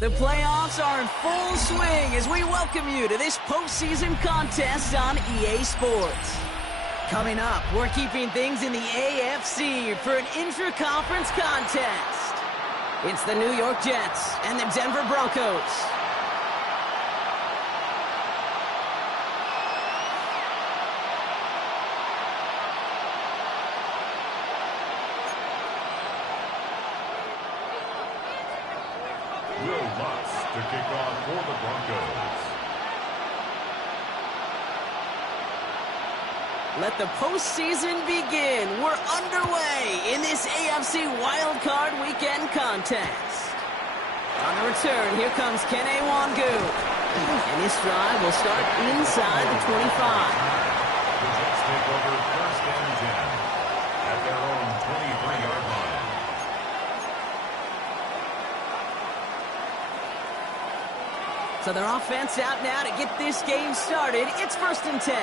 The playoffs are in full swing as we welcome you to this postseason contest on EA Sports. Coming up, we're keeping things in the AFC for an intra-conference contest. It's the New York Jets and the Denver Broncos. To kick off for the Broncos. Let the postseason begin. We're underway in this AFC Wildcard Weekend contest. On the return, here comes Kene Wangu. And this drive will start inside the 25. The Jets take over first and 10 at their own 23-yard line. So their offense out now to get this game started. It's first and 10.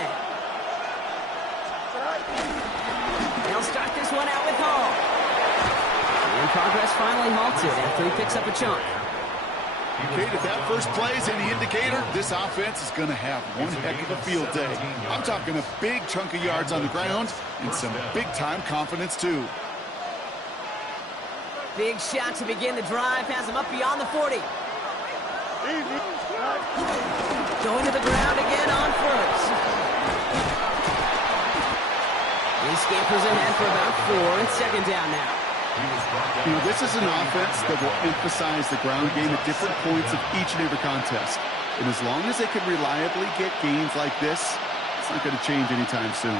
They'll start this one out with Hall. In progress finally halted after he picks up a chunk. Kate, if that first play is any indicator, this offense is going to have one heck of a field day. I'm talking a big chunk of yards on the ground and some big-time confidence, too. Big shot to begin the drive. Has him up beyond the 40. Going to the ground again on first. He scampers ahead for about 4 and second down now. You know, this is an offense that will emphasize the ground game at different points of each and every contest. And as long as they can reliably get gains like this, it's not going to change anytime soon.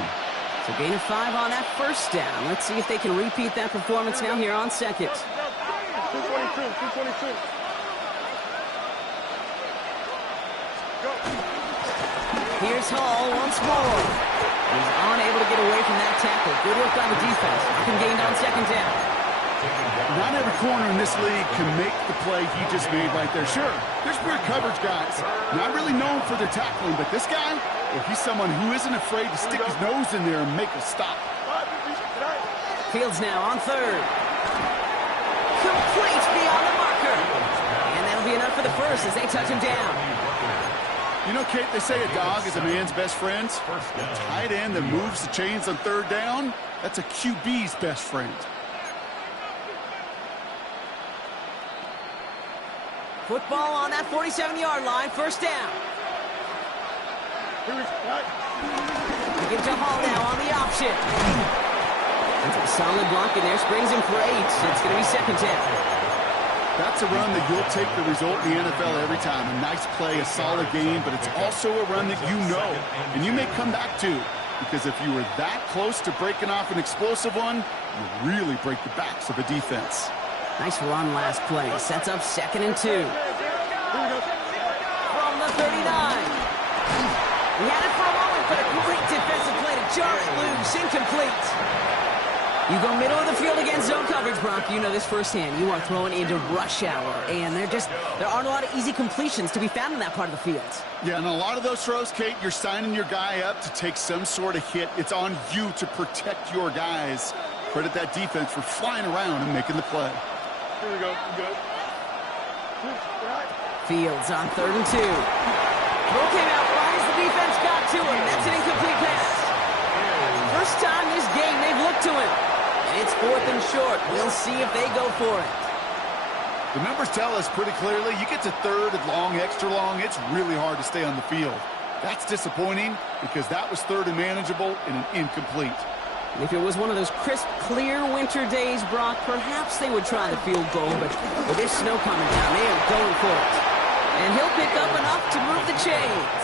So gain of 5 on that first down. Let's see if they can repeat that performance now here on second. 222. Here's Hall once more. He's unable to get away from that tackle. Good work by the defense. Often gained on second down. Not every corner in this league can make the play he just made right there. Sure, there's weird coverage guys. Not really known for their tackling, but this guy, well, he's someone who isn't afraid to stick his nose in there and make a stop. Fields now on third. Complete beyond the marker. And that'll be enough for the first as they touch him down. You know, Kate, they say a dog is a man's best friend. A tight end that moves the chains on third down, that's a QB's best friend. Football on that 47-yard line, first down. He gives to Hall now on the option. That's a solid block in there, springs him for 8. It's going to be second down. That's a run that you'll take the result in the NFL every time. A nice play, a solid game, but it's also a run that you know, and you may come back to. Because if you were that close to breaking off an explosive one, you really break the backs of a defense. Nice run last play. Sets up second and 2. From the 39. He had it for a moment, but a great defensive play to jar it loose. Incomplete. You go middle of the field against zone coverage, Brock. You know this firsthand. You are throwing into rush hour, and there aren't a lot of easy completions to be found in that part of the field. Yeah, and a lot of those throws, Kate, you're signing your guy up to take some sort of hit. It's on you to protect your guys. Credit that defense for flying around and making the play. Here we go. Good. Fields on third and 2. Throw came out right as the defense got to him. That's an incomplete pass. First time this game they've looked to him. It's fourth and short. We'll see if they go for it. The numbers tell us pretty clearly, you get to third and long, extra long, it's really hard to stay on the field. That's disappointing because that was third and manageable and an incomplete. And if it was one of those crisp, clear winter days, Brock, perhaps they would try the field goal, but with this snow coming down, they are going for it. And he'll pick up enough to move the chains.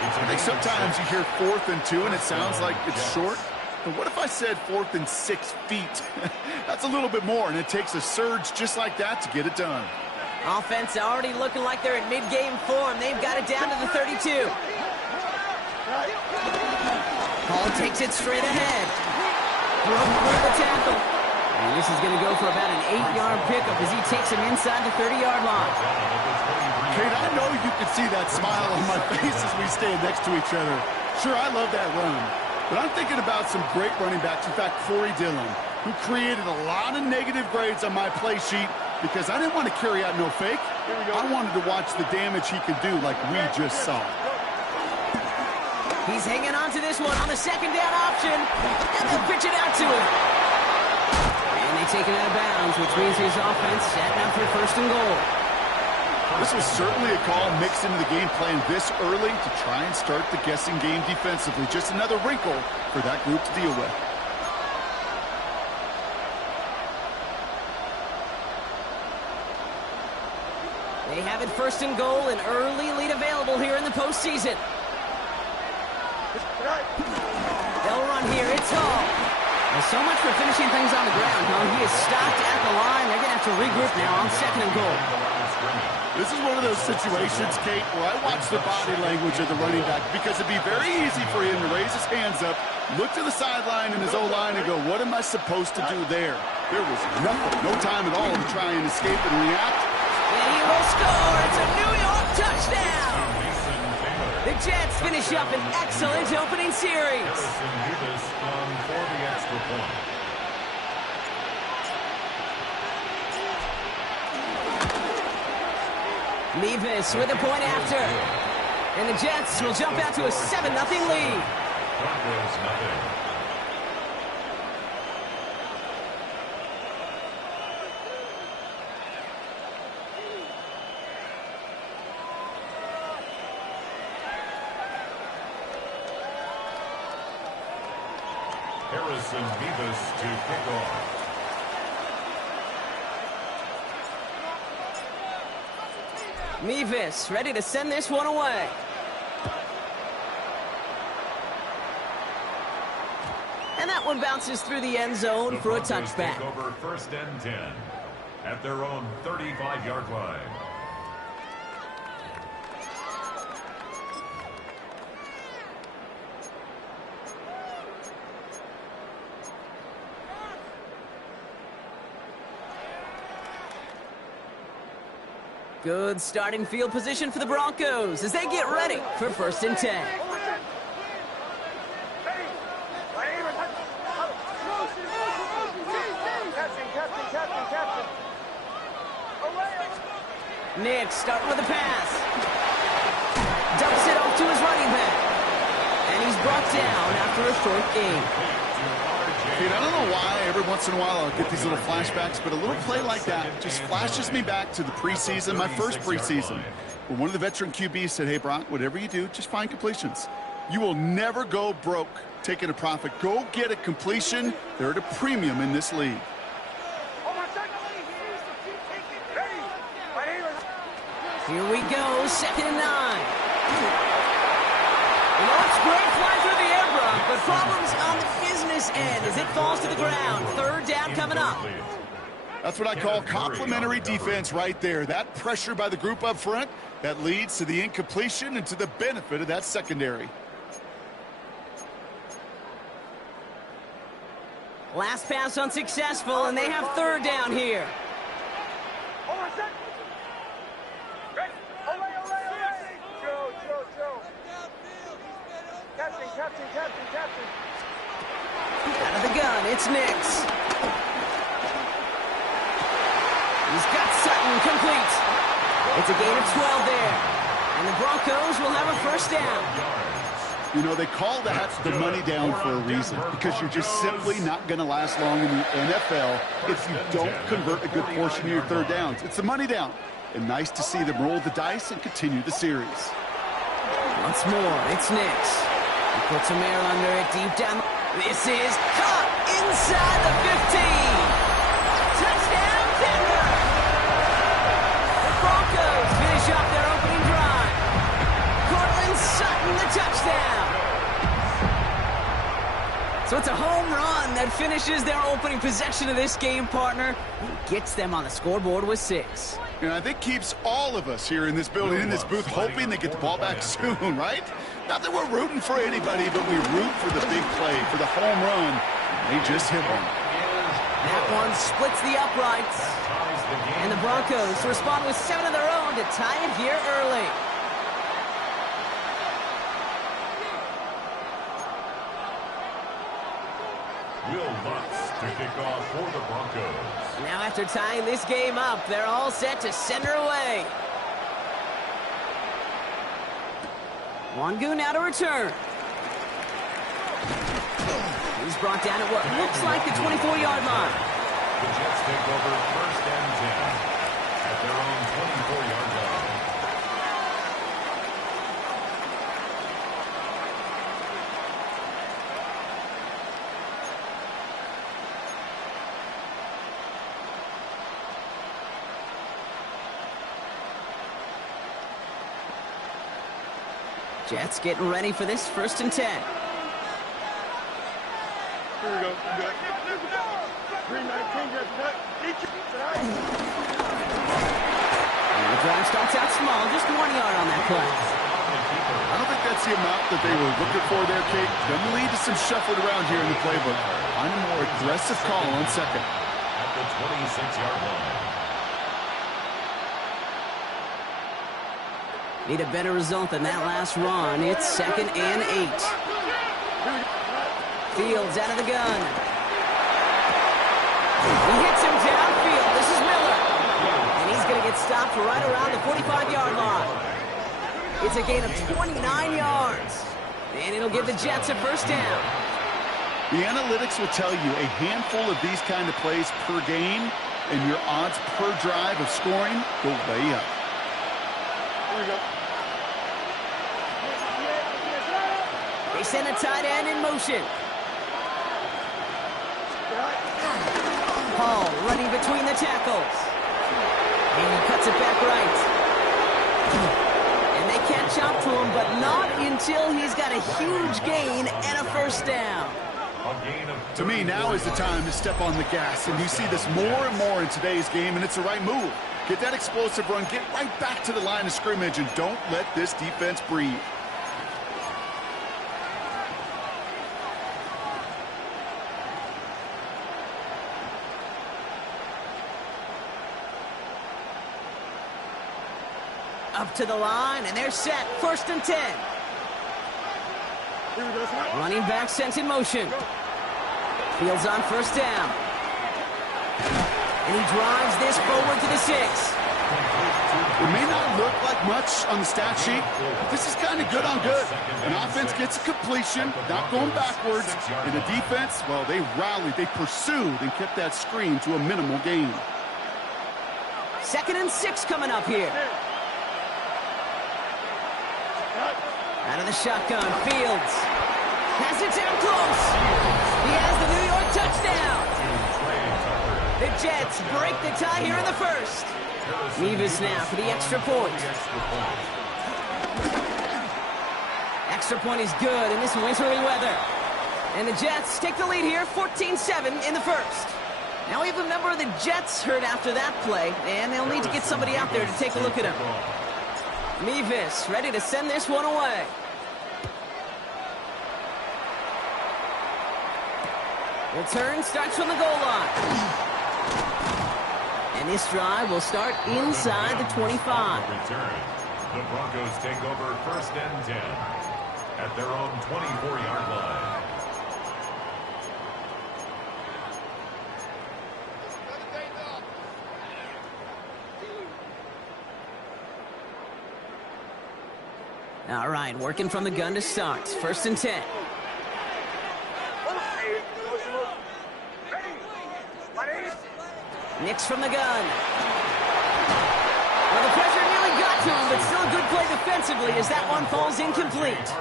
I think sometimes you hear 4th and 2 and it sounds like it's short. And what if I said 4th and 6 feet? That's a little bit more, and it takes a surge just like that to get it done. Offense already looking like they're in mid-game form. They've got it down to the 32. Hall takes it straight ahead. Broke through the tackle. And this is going to go for about an 8-yard pickup as he takes him inside the 30-yard line. Kate, I know you can see that smile on my face as we stand next to each other. Sure, I love that run. But I'm thinking about some great running backs. In fact, Corey Dillon, who created a lot of negative grades on my play sheet because I didn't want to carry out no fake. I wanted to watch the damage he could do like we just saw. He's hanging on to this one on the second down option, and they'll pitch it out to him. And they take it out of bounds, which means his offense setting up for 1st and goal. This was certainly a call mixed into the game plan this early to try and start the guessing game defensively. Just another wrinkle for that group to deal with. They have it 1st and goal, an early lead available here in the postseason. They'll run here. It's Hall. Well, so much for finishing things on the ground, huh? He is stopped at the line. They're going to have to regroup now on 2nd and goal. This is one of those situations, Kate, where I watch the body language of the running back because it'd be very easy for him to raise his hands up, look to the sideline in his O-line and go, what am I supposed to do there? There was nothing, no time at all to try and escape and react. And he will score. It's a New York touchdown. The Jets finish up an excellent opening series. For the extra point. Mevis with a point after. And the Jets will jump out to a 7-0 lead. Broncos nothing. Harrison Mevis to kick off. Mevis ready to send this one away. And that one bounces through the end zone for a touchback. Take over 1st and 10 at their own 35-yard line. Good starting field position for the Broncos as they get ready for 1st and 10. Nick starting with a pass. Dumps it off to his running back. And he's brought down after a short gain. Dude, I don't know why every once in a while I'll get these little flashbacks, but a little play like that just flashes me back to the preseason, my first preseason, where one of the veteran QBs said, hey, Brock, whatever you do, just find completions. You will never go broke taking a profit. Go get a completion. They're at a premium in this league. Here we go, 2nd and 9. It's great fly through the air, Brock, but problems on the business end as it falls to the ground. 3rd down coming up. That's what I call complimentary defense right there. That pressure by the group up front, that leads to the incompletion and to the benefit of that secondary. Last pass unsuccessful, and they have 3rd down here. Out of the gun, it's Nix. He's got Sutton complete. It's a gain of 12 there. And the Broncos will have a 1st down. You know, they call that the money down for a reason, because you're just simply not going to last long in the NFL if you don't convert a good portion of your 3rd downs. It's the money down. And nice to see them roll the dice and continue the series. Once more, it's Nix. He puts some air under it deep down. This is caught inside the 15. Touchdown, Denver! The Broncos finish off their opening drive. Cortland Sutton, the touchdown. So it's a home run that finishes their opening possession of this game, partner. Gets them on the scoreboard with 6. And I think keeps all of us here in this building, in this booth, hoping they get the ball back soon, right? Not that we're rooting for anybody, but we root for the big play, for the home run. They just hit one. That one splits the uprights. And the Broncos respond with 7 of their own to tie it here early. Will Lutz to kick off for the Broncos. Now after tying this game up, they're all set to send her away. Wangu now to return. He's brought down at what looks like the 24-yard line. The Jets take over 1st and 10 at their own 24-yard line. Jets getting ready for this 1st and 10. Here we go. Green 19, And the drive starts out small, just 1 yard on that play. I don't think that's the amount that they were looking for there, Kate. Going to lead to some shuffling around here in the playbook. Find a more aggressive call on 2nd. At the 26-yard line. Need a better result than that last run. It's 2nd and 8. Fields out of the gun. He hits him downfield. This is Miller. And he's going to get stopped right around the 45-yard line. It's a gain of 29 yards. And it'll give the Jets a 1st down. The analytics will tell you a handful of these kind of plays per game, and your odds per drive of scoring go way up. Here we go. They send a tight end in motion. Hall running between the tackles. And he cuts it back right. And they catch up to him, but not until he's got a huge gain and a 1st down. To me, now is the time to step on the gas, and you see this more and more in today's game, and it's the right move. Get that explosive run, get right back to the line of scrimmage, and don't let this defense breathe. Up to the line, and they're set. 1st and 10. Running back sent in motion. Fields on 1st down. And he drives this forward to the 6. It may not look like much on the stat sheet, but this is kind of good on good. An offense gets a completion, not going backwards, and the defense, well, they rallied, they pursued, and kept that screen to a minimal gain. 2nd and 6 coming up here. Out of the shotgun, Fields has it down close. He has the New York touchdown. The Jets break the tie here in the 1st. Nevis now for the extra point. Extra point is good in this wintry weather. And the Jets take the lead here, 14-7 in the 1st. Now we have a member of the Jets hurt after that play, and they'll need to get somebody out there to take a look at him. Nevis ready to send this one away. Return starts from the goal line. And this drive will start inside the 25. Return. The Broncos take over 1st and 10 at their own 24-yard line. All right, working from the gun to start. 1st and 10. Nix from the gun. Well, the pressure nearly got to him, but still a good play defensively as that one falls incomplete.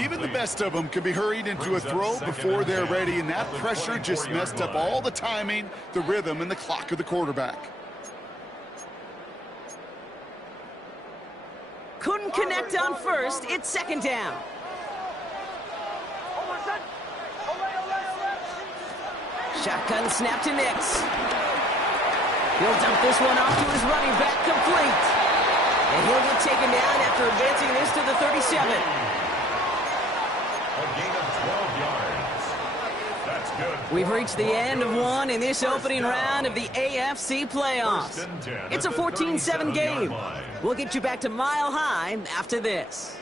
Even the best of them can be hurried into a throw before they're ready, and that pressure just messed up all the timing, the rhythm, and the clock of the quarterback. Couldn't connect on 1st. It's 2nd down. Shotgun snap to Nix. He'll dump this one off to his running back, complete. And he'll get taken down after advancing this to the 37. A gain of 12 yards. That's good. We've reached the end of one in this opening round of the AFC playoffs. It's a 14-7 game. We'll get you back to Mile High after this.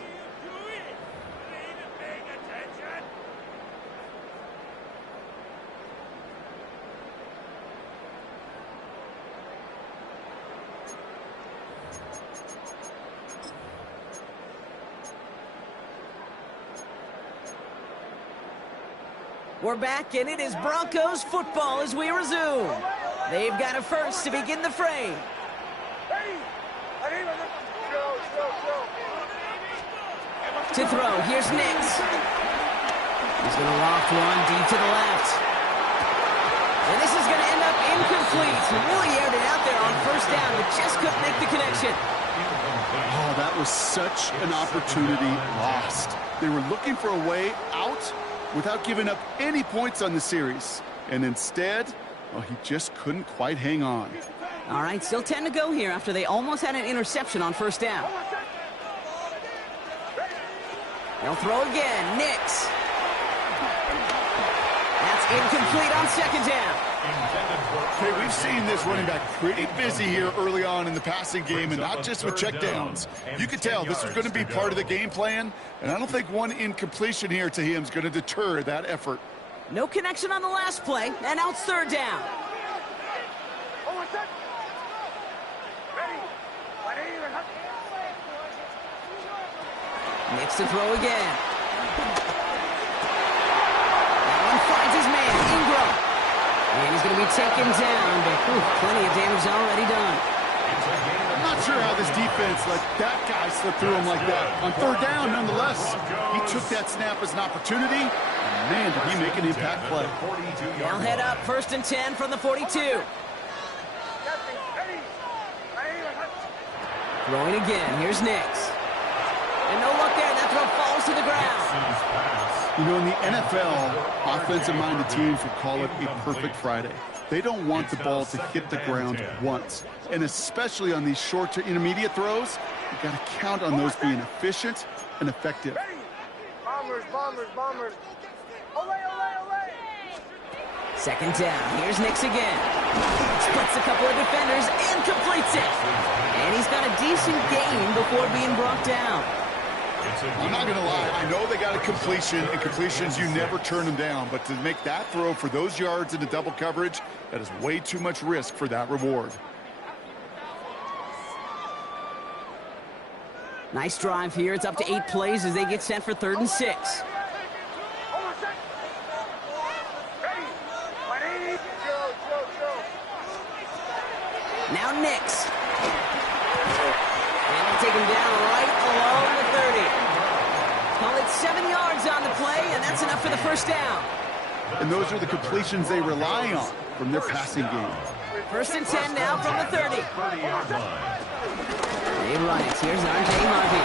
We're back, and it is Broncos football as we resume. They've got a first to begin the fray. To throw, here's Nix. He's going to loft one deep to the left. And this is going to end up incomplete. He really aired it out there on first down, but just couldn't make the connection. Oh, that was such an opportunity lost. They were looking for a way out without giving up any points on the series. And instead, well, he just couldn't quite hang on. All right, still 10 to go here after they almost had an interception on first down. They'll throw again. Nix. That's incomplete on second down. Okay, we've seen this running back pretty busy here early on in the passing game, and not just with checkdowns. You could tell this was going to be part of the game plan, and I don't think one incompletion here to him is going to deter that effort. No connection on the last play, and now it's third down. Nix to throw again. That one finds his man, Ingram. And he's going to be taken down, but plenty of damage already done. I'm not sure how this defense let that guy slip through him like that. On third down, nonetheless, he took that snap as an opportunity, and man, did he make an impact play. They'll head up, 1st and 10 from the 42. Throwing again, here's Nix. And no luck there, that throw falls to the ground. You know, in the NFL, offensive-minded teams would call it a perfect Friday. They don't want the ball to hit the ground once. And especially on these short to intermediate throws, you've got to count on those being efficient and effective. Bombers, bombers, bombers. Ole, ole, ole. Second down, here's Nix again. Splits a couple of defenders and completes it. And he's got a decent gain before being brought down. I'm not going to lie. I know they got a completion, and completions, you never turn them down. But to make that throw for those yards into double coverage, that is way too much risk for that reward. Nice drive here. It's up to 8 plays as they get set for 3rd and 6. Now Nix. And they'll take him down right along the 30. Call it 7 yards on the play, and that's enough for the first down. And those are the completions they rely on from their passing game. 1st and 10 now from the 30. They run it. Here's R.J. Harvey.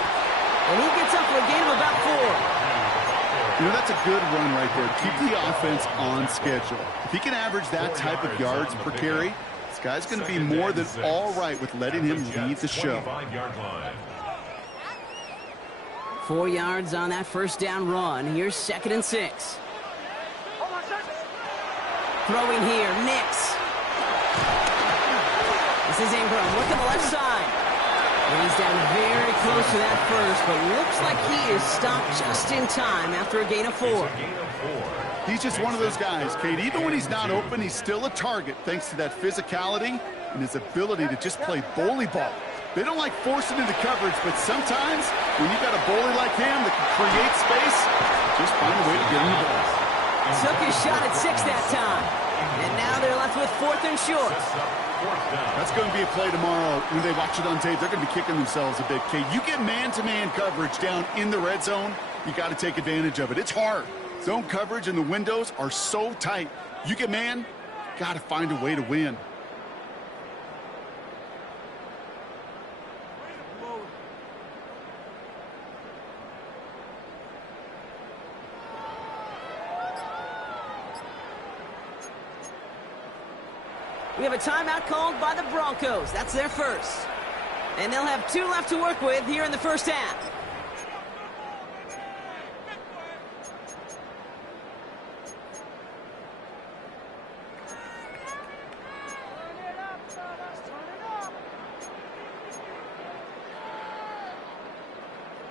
And he gets up for a gain of about 4. You know, that's a good run right there. Keep the offense on schedule. If he can average that type of yards per carry, this guy's going to be more than all right with letting him lead the show. 4 yards on that first down run. Here's 2nd and 6. Throwing here, Nix. This is Ingram. Look at the left side. And he's down very close to that first, but looks like he is stopped just in time after a gain of 4. He's just one of those guys, Kate. Even when he's not open, he's still a target thanks to that physicality and his ability to just play bully ball. They don't like forcing into coverage, but sometimes when you've got a bully like him that can create space, just find a way to get him the ball. Took his shot at 6 that time. And now they're left with 4th and short. That's going to be a play tomorrow. When they watch it on tape, they're going to be kicking themselves a bit, Kate. You get man-to-man coverage down in the red zone, you got to take advantage of it. It's hard. Zone coverage and the windows are so tight. You get man, got to find a way to win. We have a timeout called by the Broncos. That's their first. And they'll have 2 left to work with here in the first half.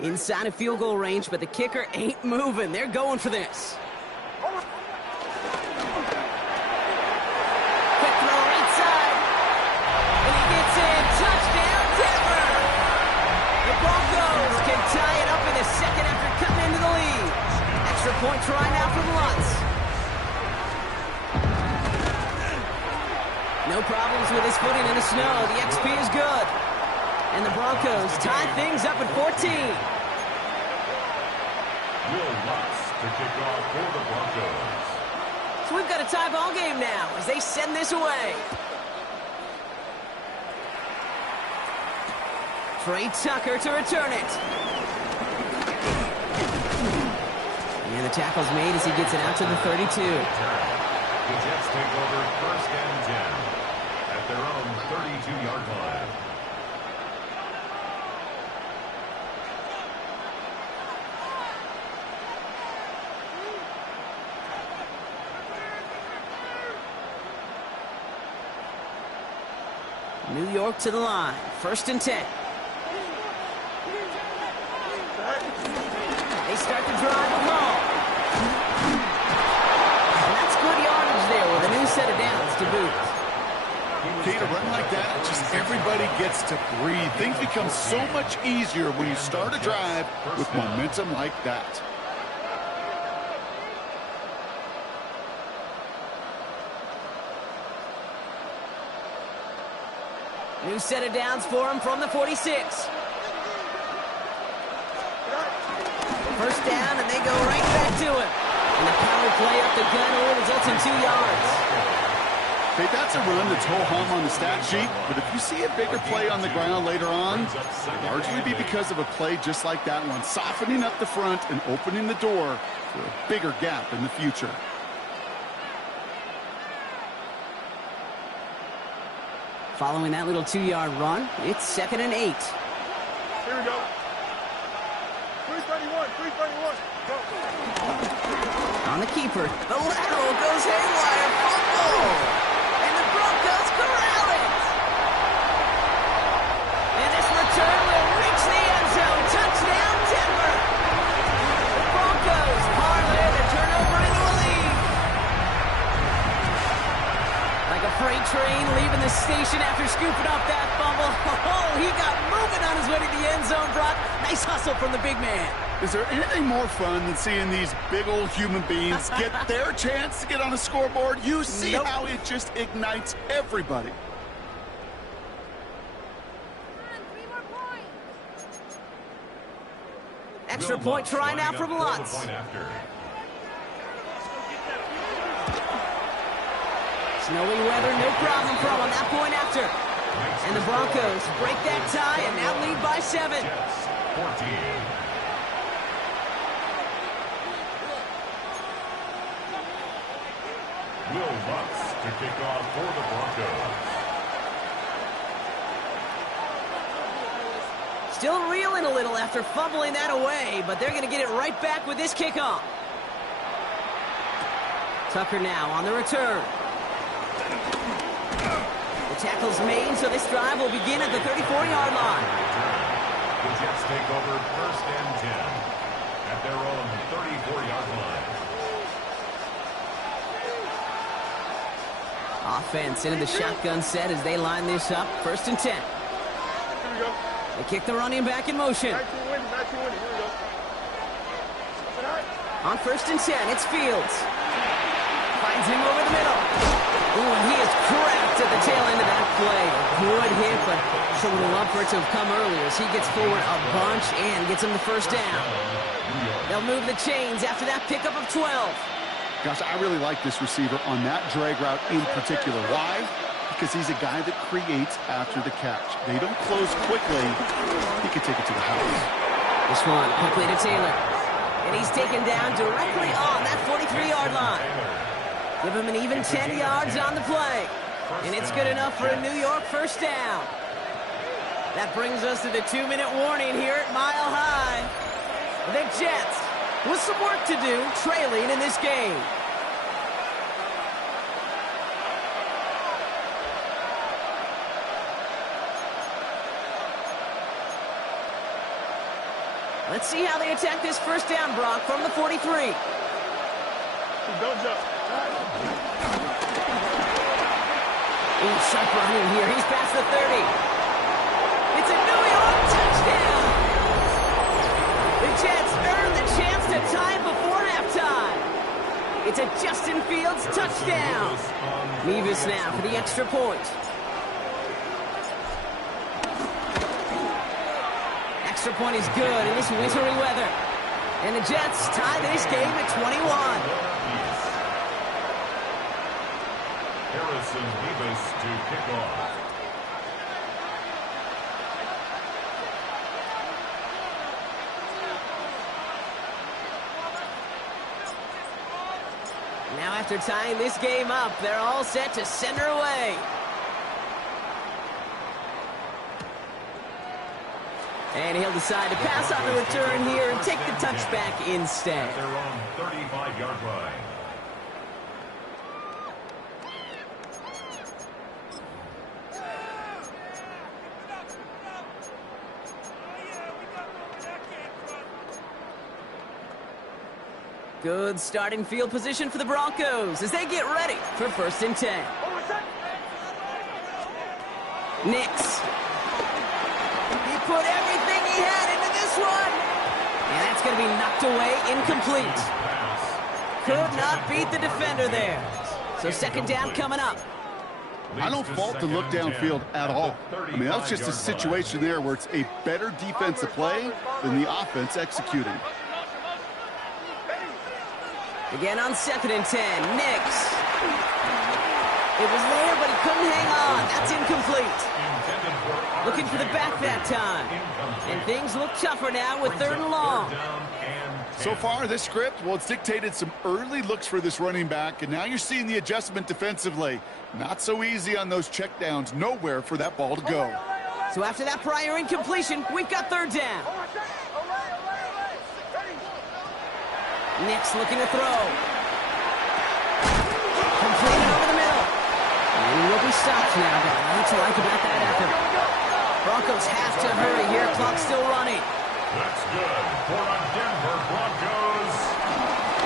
Inside of field goal range, but the kicker ain't moving. They're going for this. Quick throw right side. And he gets in. Touchdown, Denver. The Broncos can tie it up in the second after cutting into the lead. Extra point try now from Lutz. No problems with his footing in the snow. The XP is good. And the Broncos tie things up at 14. Will Lutz to kick off for the Broncos. So we've got a tie ball game now as they send this away. Trey Tucker to return it. And the tackle's made as he gets it out to the 32. The Jets take over first and 10 at their own 32-yard line. New York to the line. First and 10. They start to drive the ball. And that's good yardage there with a new set of downs to boot. Okay, to run like that, just everybody gets to breathe. Things become so much easier when you start a drive with momentum like that. New set of downs for him from the 46. First down, and they go right back to it. And the power play up the gun only results in 2 yards. Okay, that's a run that's ho-hum on the stat sheet, but if you see a bigger play on the ground later on, it'll largely be because of a play just like that one, softening up the front and opening the door for a bigger gap in the future. Following that little 2-yard run, it's 2nd and 8. Here we go. 331, 331. Go. On the keeper. The lateral goes haywire. Fumble. And the Broncos corral it. And this return will reach the end zone. Touchdown, Denver. The Broncos parlay the turnover into a lead. Like a freight train leaving the station after scooping up that fumble. Oh, he got moving on his way to the end zone, Brock. Nice hustle from the big man. Is there anything more fun than seeing these big old human beings get their chance to get on a scoreboard? You see how it just ignites everybody. Extra point try now from Lutz. Snowy weather, no problem from on that point after. And the Broncos break that tie and now lead by 7. 14. Will Lutz to kick off for the Broncos. Still reeling a little after fumbling that away, but they're going to get it right back with this kickoff. Tucker now on the return. The tackle's made, so this drive will begin at the 34-yard line. The Jets take over first and 10 at their own 34-yard line. Offense into the shotgun set as they line this up. First and 10. Here we go. They kick the running back in motion. 19 winning, 19 winning. Here we go. On first and 10, it's Fields. Finds him over the middle. Ooh, and he is cracked at the tail end of that play. Good hit, but sure would have loved for it to have come earlier as he gets forward a bunch and gets him the first down. They'll move the chains after that pickup of 12. Gosh, I really like this receiver on that drag route in particular. Why? Because he's a guy that creates after the catch. They don't close quickly. He can take it to the house. This one quickly to Taylor. And he's taken down directly on that 43-yard line. Give him an even 10 yards on the play. And it's good enough for a New York first down. That brings us to the 2-minute warning here at Mile High. The Jets with some work to do, trailing in this game. Let's see how they attack this first down, Brock, from the 43. Don't jump. Ooh, sharp running here. He's past the 30. It's a New York touchdown. The Jets earn the chance to tie before halftime. It's a Justin Fields touchdown. Mevis now for the extra point. Extra point is good in this wintry weather. And the Jets tie this game at 21. Harrison Mevis to kick off. Now after tying this game up, they're all set to send her away. And he'll decide to pass on the return here and take the touchback instead. At their own 35-yard line. Good starting field position for the Broncos as they get ready for 1st and 10. Nix. He put everything he had into this one. And that's going to be knocked away, incomplete. Could not beat the defender there. So 2nd down coming up. I don't fault the look downfield at all. I mean, that's just a situation there where it's a better defensive play than the offense executing. Again on 2nd and 10, Nix. It was there, but he couldn't hang on. That's incomplete. Looking for the back that time. And things look tougher now with 3rd and long. So far, this script, well, it's dictated some early looks for this running back, and now you're seeing the adjustment defensively. Not so easy on those checkdowns. Nowhere for that ball to go. So after that prior incompletion, we've got 3rd down. Nix looking to throw. Completed over the middle. And he will be stopped now, but what to like about that effort. Broncos have to hurry here. Clock still running. That's good for a Denver Broncos.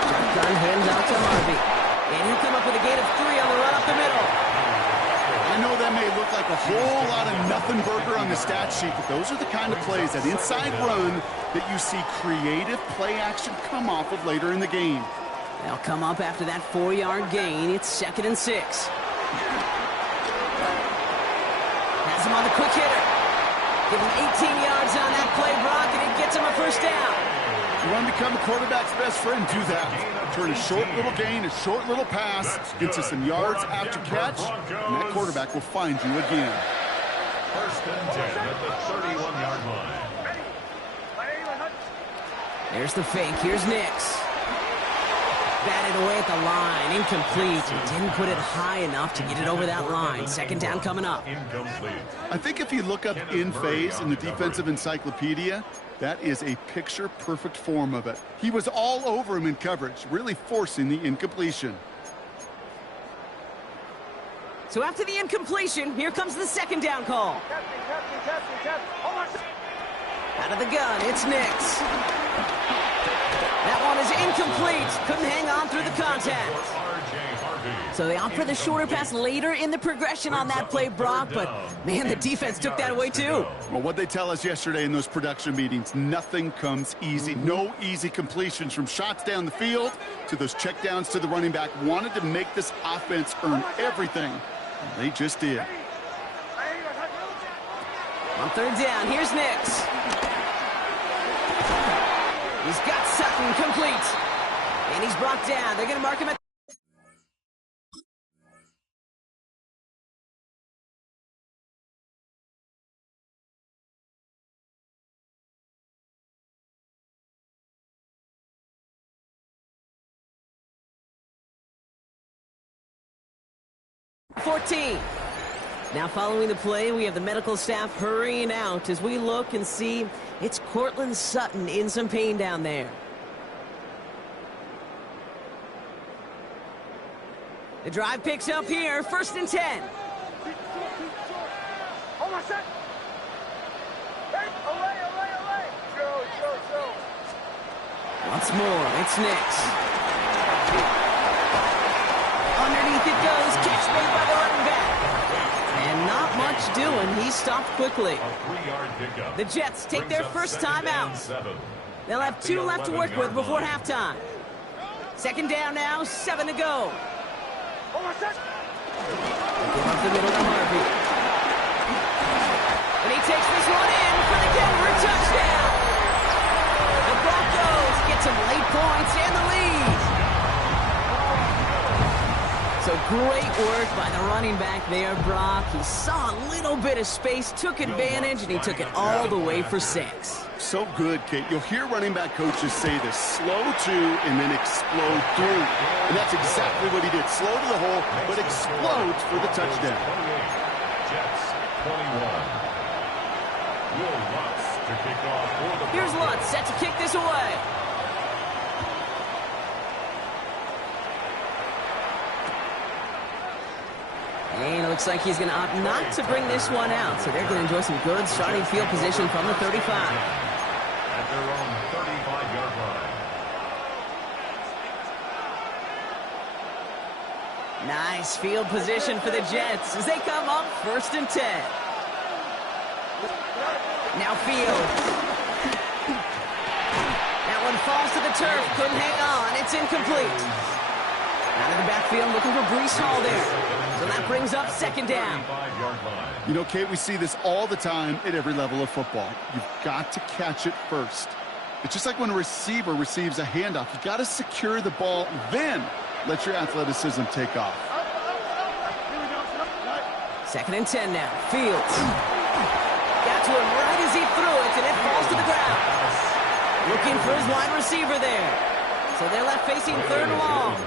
Shotgun hands out to Harvey. And he'll come up with a gain of 3 on the run up the middle. I know that may look like a whole lot of nothing burger on the stat sheet, but those are the kind of plays, that inside run, that you see creative play action come off of later in the game. They'll come up after that 4-yard gain. It's 2nd and 6. Has him on the quick hitter. Give him 18 yards on that play, Brock, and it gets him a 1st down. You want to become a quarterback's best friend, do that. Turn a short little gain, a short little pass, gets you some yards after catch, and that quarterback will find you again. 1st and 10 at the 31-yard line. There's the fake. Here's Nix. Batted away at the line. Incomplete. He didn't put it high enough to get it over that line. 2nd down coming up. Incomplete. I think if you look up in phase in the defensive encyclopedia, that is a picture-perfect form of it. He was all over him in coverage, really forcing the incompletion. So after the incompletion, here comes the 2nd down call. Out of the gun, it's Nix. That one is incomplete. Couldn't hang on through the contact. So they opt for the shorter pass later in the progression on that play, Brock, but man, the defense took that away too. Well, what they tell us yesterday in those production meetings, nothing comes easy. No easy completions, from shots down the field to those checkdowns to the running back. Wanted to make this offense earn everything, and they just did. On 3rd down, here's Nix. He's got Sutton complete. And he's brought down. They're going to mark him at 14. Now following the play, we have the medical staff hurrying out as we look and see it's Cortland Sutton in some pain down there. The drive picks up here, 1st and 10. Hold on a sec. Hey, away. Show. Once more, it's Nix. Underneath it goes, catch made by the running back. And not much doing, he stopped quickly. The Jets take their first time out. They'll have 2 left to work with before halftime. 2nd down now, 7 to go. Hold on a sec. Give up the middle to Harvey. And he takes this one in for the Denver touchdown. The Broncos get some late points and the lead. So great work by the running back there, Brock. He saw a little bit of space, took advantage, and he took it all the way for 6. So good, Kate. You'll hear running back coaches say this: slow to and then explode through. And that's exactly what he did. Slow to the hole, but explodes for the touchdown. Jets 21. Will Lutz to kick off for the Here's Lutz set to kick this away. And it looks like he's going to opt not to bring this one out. So they're going to enjoy some good starting field position from the 35. At their own 35-yard line. Nice field position for the Jets as they come up 1st and 10. Now Fields. That one falls to the turf. Couldn't hang on. It's incomplete. Out of the backfield looking for Breece Hall there. So that brings up 2nd down. You know, Kate, we see this all the time at every level of football. You've got to catch it first. It's just like when a receiver receives a handoff. You've got to secure the ball, then let your athleticism take off. 2nd and 10 now. Fields. Got to him right as he threw it, and it falls to the ground. Looking for his wide receiver there. So they're left facing 3rd and long.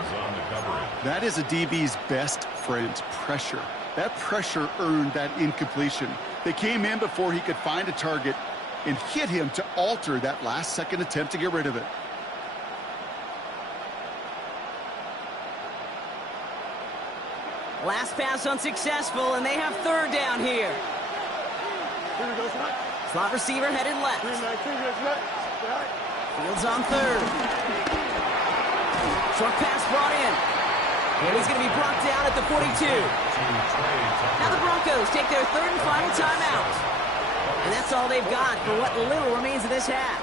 That is a DB's best friend, pressure. That pressure earned that incompletion. They came in before he could find a target and hit him to alter that last-second attempt to get rid of it. Last pass unsuccessful, and they have 3rd down here. Slot receiver headed left. Fields on 3rd. Short pass brought in. And he's going to be brought down at the 42. Now the Broncos take their 3rd and final timeout. And that's all they've got for what little remains of this half.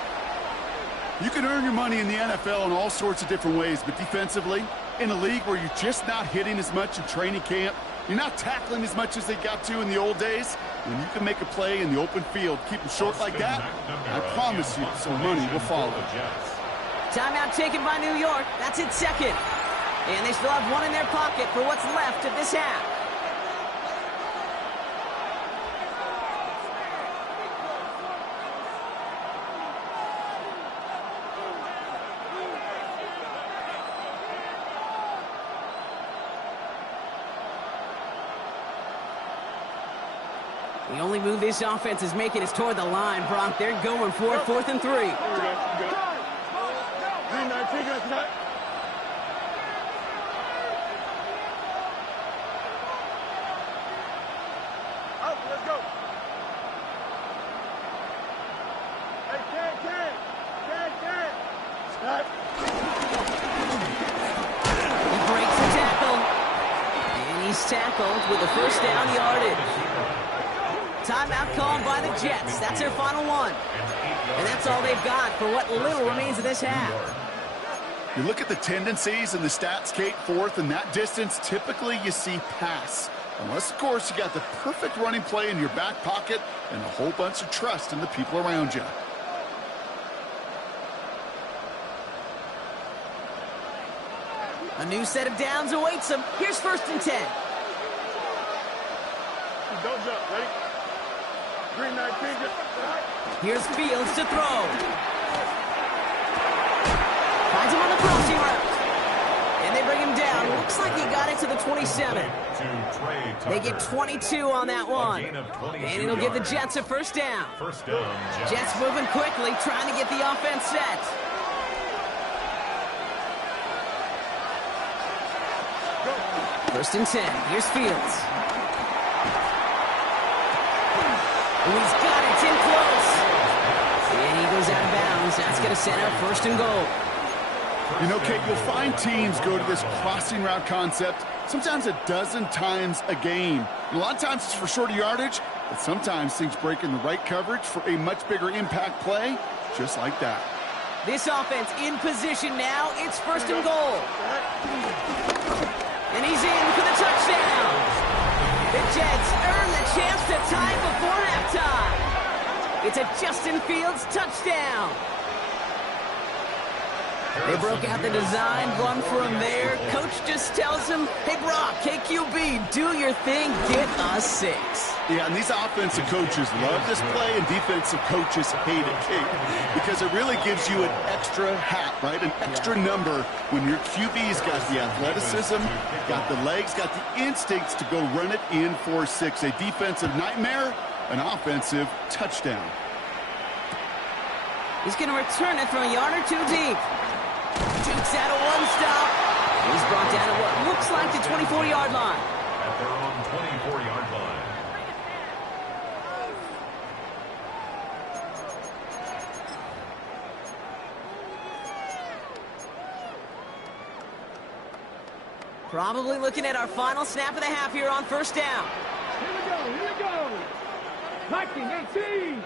You can earn your money in the NFL in all sorts of different ways, but defensively, in a league where you're just not hitting as much in training camp, you're not tackling as much as they got to in the old days, when you can make a play in the open field, keep them short like that, I promise you some money will follow. Timeout taken by New York. That's its 2nd. And they still have 1 in their pocket for what's left of this half. The only move this offense is making is toward the line, Brock. They're going for it, 4th and 3. Let's go. Hey, Ken. Stop. He breaks the tackle. And he's tackled with the 1st down yardage. Timeout called by the Jets. That's their final one. And that's all they've got for what little remains of this half. You look at the tendencies and the stats, Kate, 4th, and that distance, typically you see pass. Unless, of course, you got the perfect running play in your back pocket and a whole bunch of trust in the people around you. A new set of downs awaits them. Here's 1st and 10. Don't jump, ready? Green 19, Here's Fields to throw. Finds him on the crossing route. And they bring him down. Looks like he got it to the 27. They get 22 on that one. And it'll give the Jets a first down. Jets moving quickly, trying to get the offense set. First and 10. Here's Fields. He's got it. It's in close. And he goes out of bounds. That's going to set up first and goal. You know, Kate, you'll find teams go to this crossing route concept sometimes a dozen times a game. A lot of times it's for shorter yardage, but sometimes things break in the right coverage for a much bigger impact play, just like that. This offense in position now. It's first and goal. And he's in for the touchdown. The Jets earn the chance to tie before halftime. It's a Justin Fields touchdown. They broke out the design, run for him there. Coach just tells him, hey, Brock, KQB, do your thing, get us 6. Yeah, and these offensive coaches love this play, and defensive coaches hate it, Kate, because it really gives you an extra hat, right? An extra number when your QB's got the athleticism, got the legs, got the instincts to go run it in for 6. A defensive nightmare, an offensive touchdown. He's going to return it from a yard or 2 deep. Dukes out of one stop. He's brought down at what looks like the 24-yard line. At their own 24-yard line. Probably looking at our final snap of the half here on first down. Here we go. 19-18.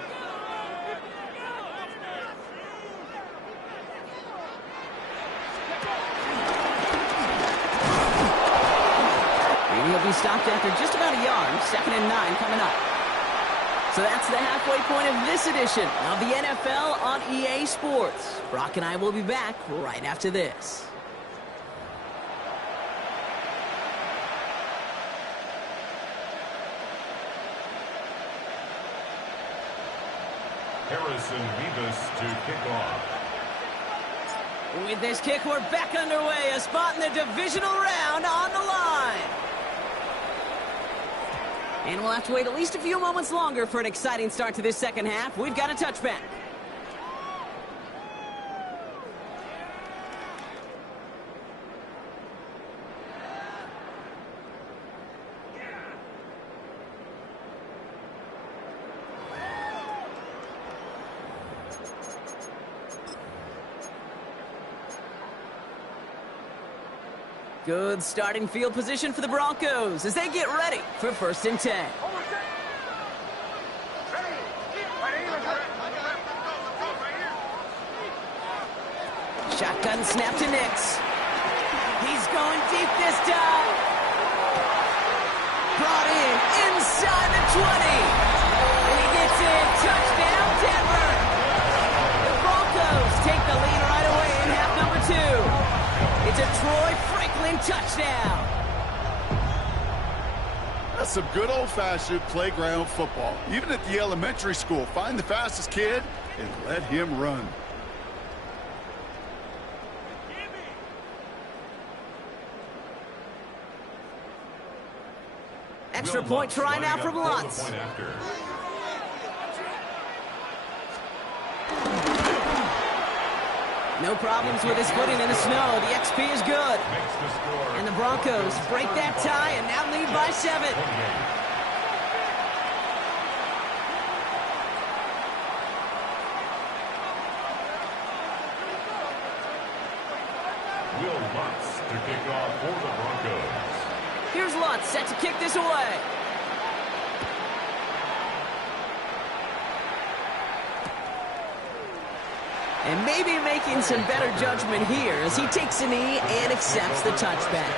He'll be stopped after just about a yard. 2nd and 9 coming up. So that's the halfway point of this edition of the NFL on EA Sports. Brock and I will be back right after this. Harrison Vivas to kick off. With this kick, we're back underway. A spot in the divisional round on the line. And we'll have to wait at least a few moments longer for an exciting start to this second half. We've got a touchback. Good starting field position for the Broncos as they get ready for first and 10. Shotgun snap to Nix. He's going deep this time. Brought in inside the 20. And he gets in. Touchdown, Denver. The Broncos take the lead right away in half number 2. It's a Troy Franklin touchdown. That's some good old-fashioned playground football. Even at the elementary school, find the fastest kid and let him run. Extra point try now from Lutz. No problems with his footing in the snow. The XP is good. And the Broncos break that tie and now lead by 7. Will Lutz to kick off for the Broncos. Here's Lutz set to kick this away. And maybe making some better judgment here as he takes a knee and accepts the touchback.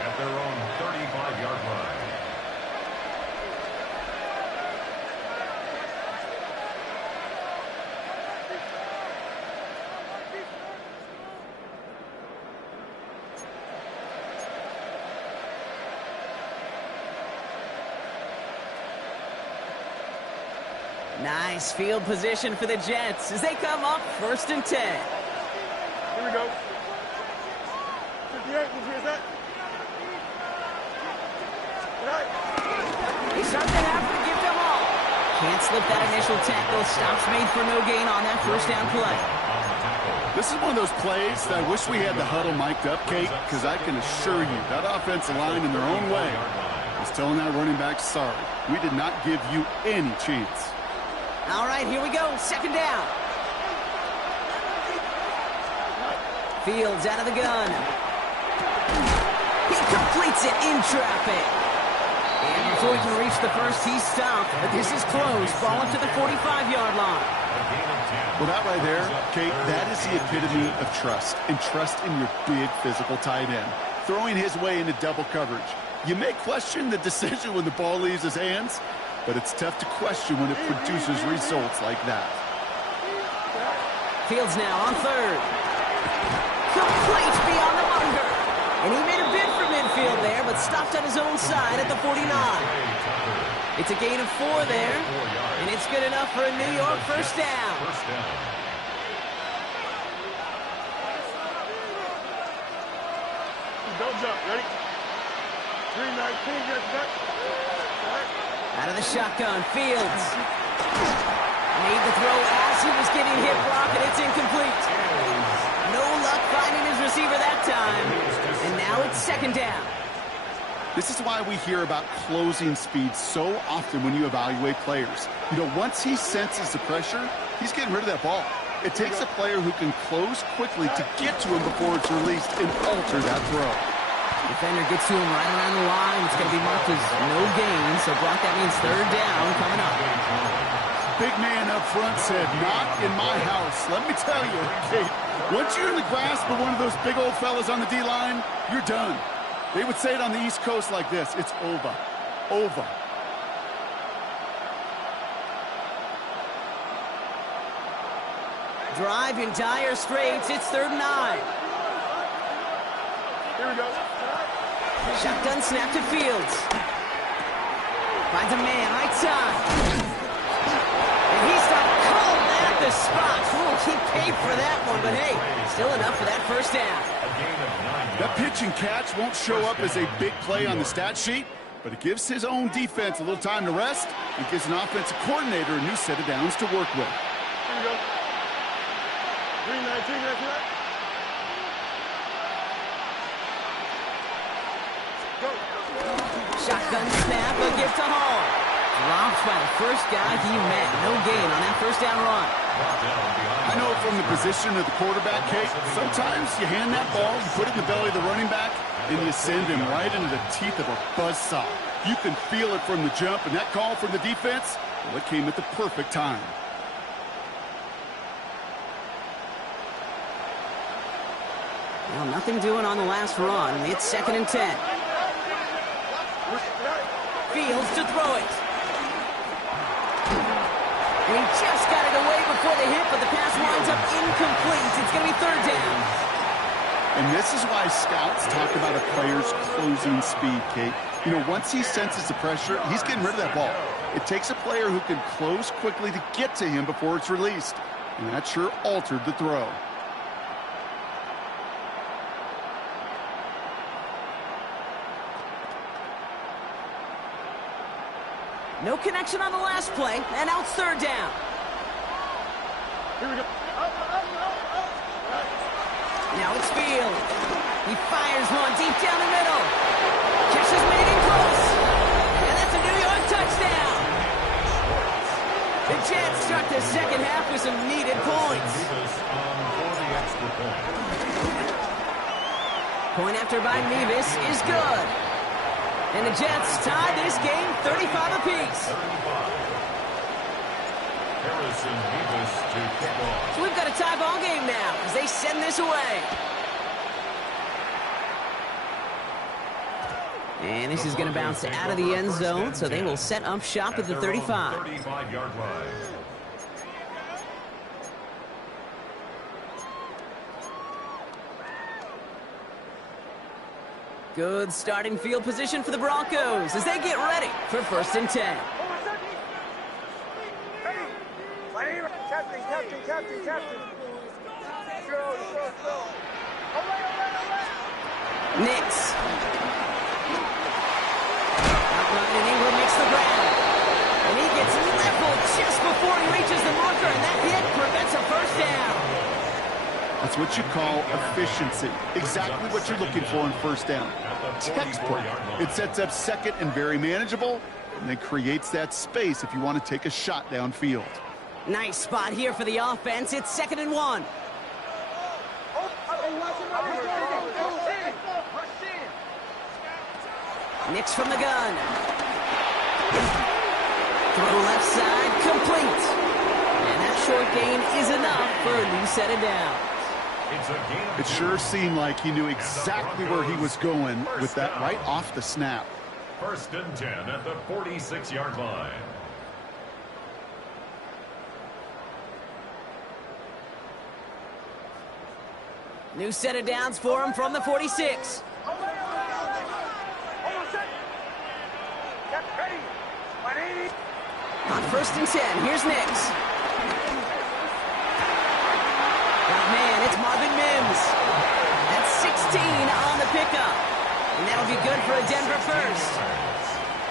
At their own 35-yard line. Nice field position for the Jets as they come up first and 10. Here we go. They start the half to give to Hall. Can't slip that initial tackle. Stops made for no gain on that first down play. This is one of those plays that I wish we had the huddle mic'd up, Kate, because I can assure you that offensive line in their own way is telling that running back, sorry, we did not give you any chance. All right, here we go. Second down. Fields out of the gun. He completes it in traffic. And before he can reach the first, he's stopped. But this is close. Ball up to the 45-yard line. Well, that right there, Kate, that is the epitome of trust. And trust in your big physical tight end. Throwing his way into double coverage. You may question the decision when the ball leaves his hands, but it's tough to question when it produces results like that. Fields now on third. Complete beyond the bunker. And he made a bid for midfield there, but stopped on his own side at the 49. It's a gain of 4 there, and it's good enough for a New York first down. Don't jump. Ready? 319, get back. Out of the shotgun, Fields. Made the throw as he was getting hit block, and it's incomplete. No luck finding his receiver that time. And now it's second down. This is why we hear about closing speed so often when you evaluate players. You know, once he senses the pressure, he's getting rid of that ball. It takes a player who can close quickly to get to him before it's released and alter that throw. Defender gets to him right around the line. It's going to be marked as no gain. So, Brock, that means third down coming up. Big man up front said, not in my house. Let me tell you, Kate, once you're in the grasp of one of those big old fellas on the D-line, you're done. They would say it on the East Coast like this, it's over. Over. Drive in dire straits. It's 3rd and 9. Here we go. Shotgun snap to Fields. Finds a man, right side. And he's done cold at the spot. Ooh, he paid for that one, but hey, still enough for that first down. That pitch and catch won't show up as a big play on the stat sheet, but it gives his own defense a little time to rest. It gives an offensive coordinator a new set of downs to work with. Here we go. 319, that's right. Go. Shotgun snap, a gift to Hall. Dropped by the first guy he met. No gain on that first down run. I know from the position of the quarterback, Kate, sometimes you hand that ball, you put it in the belly of the running back, and you send him right into the teeth of a buzzsaw. You can feel it from the jump, and that call from the defense, well, it came at the perfect time. Well, nothing doing on the last run. It's 2nd and 10. Fields to throw it. And he just got it away before the hit, but the pass winds up incomplete. It's going to be 3rd down. And this is why scouts talk about a player's closing speed, Kate. You know, once he senses the pressure, he's getting rid of that ball. It takes a player who can close quickly to get to him before it's released. And that sure altered the throw. No connection on the last play, and now it's 3rd down. Here we go. Now it's Fields. He fires one deep down the middle. Catches made it close. And that's a New York touchdown. The Jets start the second half with some needed points. Point after by Mevis is good. And the Jets tie this game 35 apiece. So we've got a tie ball game now as they send this away. And this is going to bounce out of the end zone, so they will set up shop at the 35. 35-yard line. Good starting field position for the Broncos as they get ready for 1st and 10. Hey, captain. Slow. Away. Nix. Outrun, and Ingram makes the grab. And he gets leveled just before he reaches the marker, and that hit prevents a first down. That's what you call efficiency. Exactly what you're looking for in first down. Textbook. It sets up second and very manageable, and then creates that space if you want to take a shot downfield. Nice spot here for the offense. It's 2nd and 1. Nix from the gun. Throw left side, complete. And that short gain is enough for a new set of downs. It sure seemed like he knew exactly where he was going with that right off the snap. 1st and 10 at the 46-yard line. New set of downs for him from the 46. On 1st and 10, here's Nix. Man, it's Marvin Mims. That's 16 on the pickup. And that'll be good for a Denver first.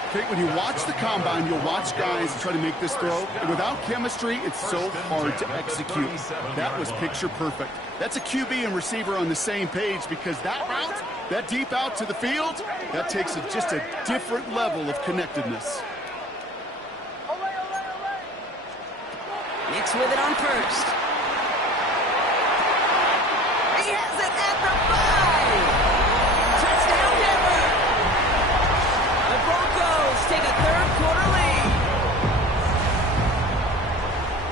Okay, when you watch the combine, you'll watch guys try to make this throw. And without chemistry, it's so hard to execute. That was picture perfect. That's a QB and receiver on the same page, because that route, that deep out to the field, that takes just a different level of connectedness. Nix with it on 1st. He has it at the 5. Touchdown, Denver. The Broncos take a 3rd quarter lead.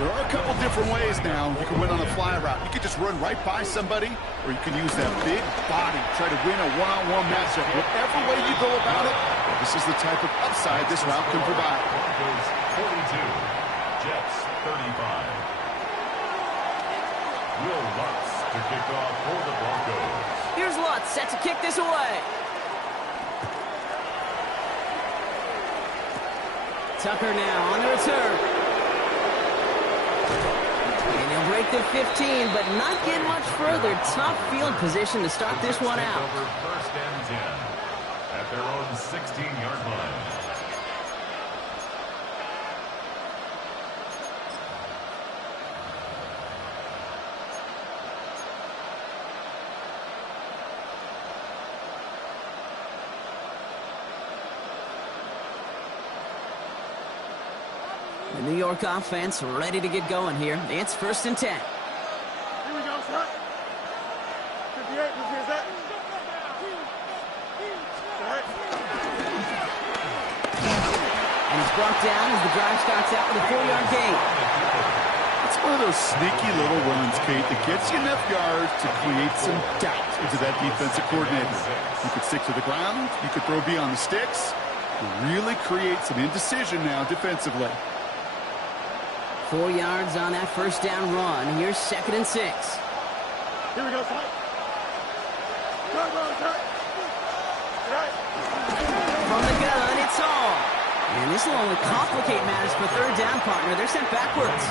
There are a couple different ways now you can win on a fly route. You can just run right by somebody, or you can use that big body, try to win a one-on-one matchup. Whatever way you go about it, this is the type of upside this route can provide. Broncos 42, Jets 35. Will Lutz to kick off for the Broncos. Here's Lutz set to kick this away. Tucker now on the return. And he'll break the 15, but not get much further. Tough field position to start this one out. Over 1st and 10 at their own 16-yard line. The New York offense ready to get going here. It's 1st and 10. Here we go, son. 58, who's that? And he's brought down as the drive starts out with a 4-yard gain. It's one of those sneaky little runs, Kate, that gets you enough yards to create some doubt into that defensive coordinator. You could stick to the ground. You could throw beyond the sticks. Really create some indecision now defensively. 4 yards on that 1st down run. Here's 2nd and 6. Here we go, son. From the gun, it's all. And this will only complicate matters for 3rd down, partner. They're sent backwards.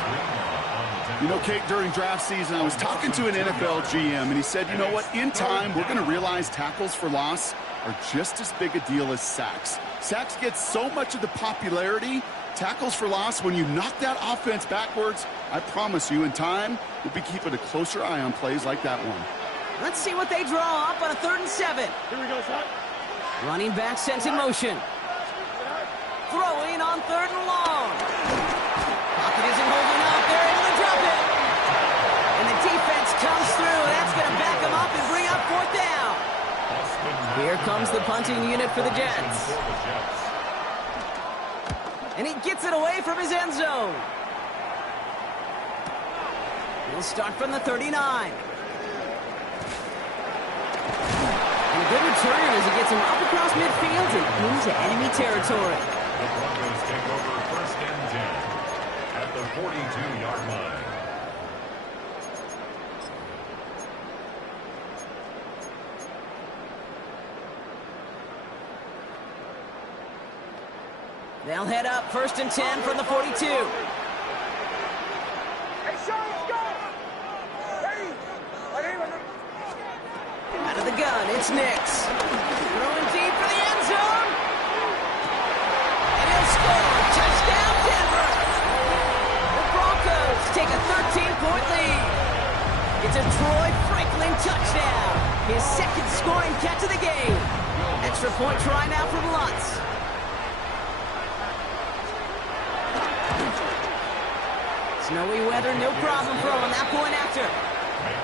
You know, Kate, during draft season, I was talking to an NFL GM, and he said, you know what, in time, we're going to realize tackles for loss are just as big a deal as sacks. Sacks get so much of the popularity. Tackles for loss, when you knock that offense backwards, I promise you, in time, we'll be keeping a closer eye on plays like that one. Let's see what they draw up on a 3rd and 7. Here we go, son. Running back sent in motion. Throwing on 3rd and long. Pocket isn't holding up. They're able to drop it. And the defense comes through. That's going to back them up and bring up 4th down. Here comes the punting unit for the Jets. And he gets it away from his end zone. He'll start from the 39. And a good return as he gets him up across midfield and into enemy territory. The Broncos take over 1st and 10 at the 42-yard line. They'll head up 1st and 10 from the 42. Hey, Sean, let's go. Ready? Out of the gun, run. It's Nix. Throwing deep for the end zone. And he'll score. Touchdown, Denver. The Broncos take a 13-point lead. It's a Troy Franklin touchdown. His second scoring catch of the game. Extra point try now from Lutz. Snowy weather, no problem for him on that point after.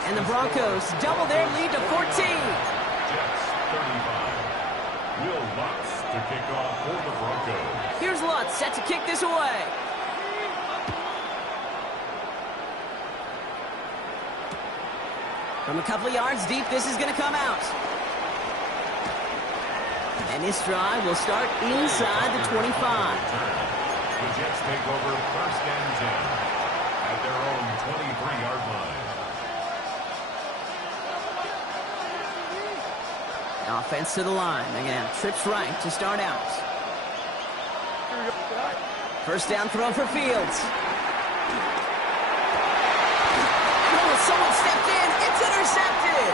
And the Broncos double their lead to 14. Jets 35. Will Lutz to kick off for the Broncos. Here's Lutz set to kick this away. From a couple of yards deep, this is going to come out. And this drive will start inside the 25. The Jets take over first and 10 at their own 23-yard line. Offense to the line. Again, trips right to start out. First down throw for Fields. Oh, someone stepped in. It's intercepted.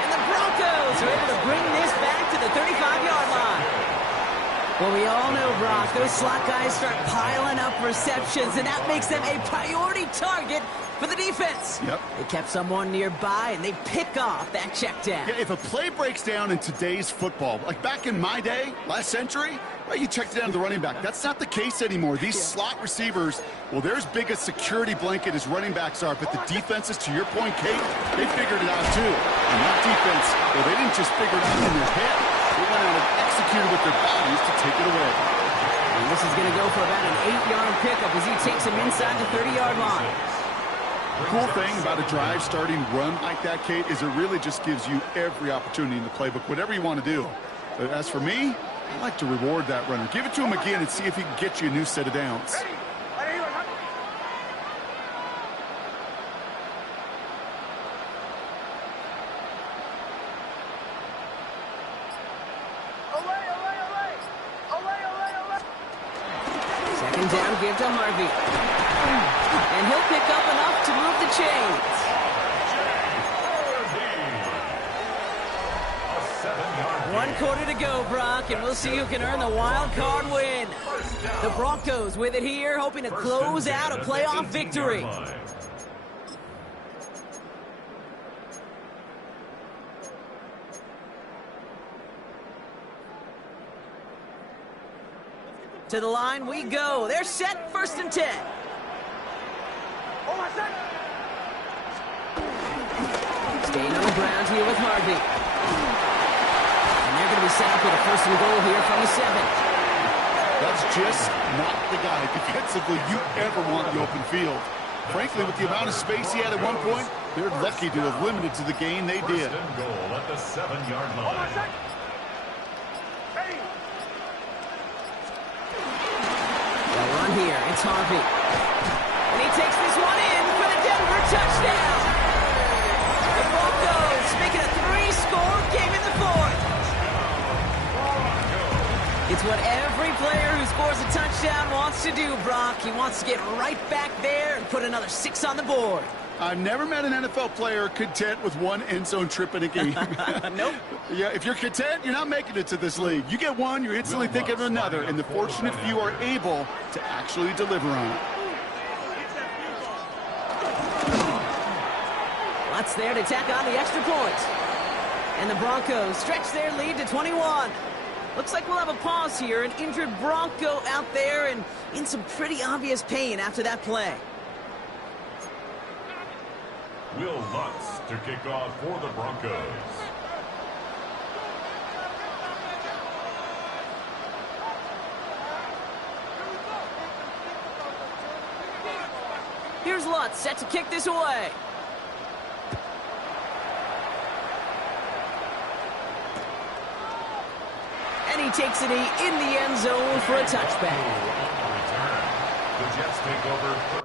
And the Broncos are able to bring this back to the 35-yard line. Well, we all know, Brock, those slot guys start piling up receptions, and that makes them a priority target for the defense. Yep. They kept someone nearby, and they pick off that check down. Yeah, if a play breaks down in today's football, like back in my day, last century, well, you checked it down to the running back. That's not the case anymore. These slot receivers, well, they're as big a security blanket as running backs are, but the defenses, to your point, Kate, they figured it out too. And that defense, well, they didn't just figure it out in their head. They went out and executed with their bodies to take it away. And this is going to go for about an 8-yard pickup as he takes him inside the 30-yard line. The cool thing about a drive starting run like that, Kate, is it really just gives you every opportunity in the playbook, whatever you want to do. But as for me, I like to reward that runner. Give it to him again and see if he can get you a new set of downs. Second down, give to Harvey. And he'll pick up enough to move the chains. One quarter to go, Brock, and we'll see who can earn the wild card win. The Broncos with it here, hoping to close out a playoff victory. To the line we go. They're set, first and 10. Staying on the ground here with Harvey. And they're going to be set up with a first and goal here from the 7. That's just not the guy defensively you ever want in the open field. Frankly, with the amount of space he had at one point, they're lucky to have limited to the gain they did. First and goal at the 7-yard line. Run here, it's Harvey. And he takes this one in for the Denver touchdown. The Broncos making a 3-score game in the 4th. It's what every player who scores a touchdown wants to do, Brock. He wants to get right back there and put another 6 on the board. I've never met an NFL player content with one end zone trip in a game. Nope. Yeah, if you're content, you're not making it to this league. You get one, you're instantly thinking of another, and the fortunate few are able to actually deliver on it. Lutz there to tack on the extra point. And the Broncos stretch their lead to 21. Looks like we'll have a pause here. An injured Bronco out there and in some pretty obvious pain after that play. Will Lutz to kick off for the Broncos. Here's Lutz set to kick this away. And he takes it in the end zone for a touchback. The Jets take over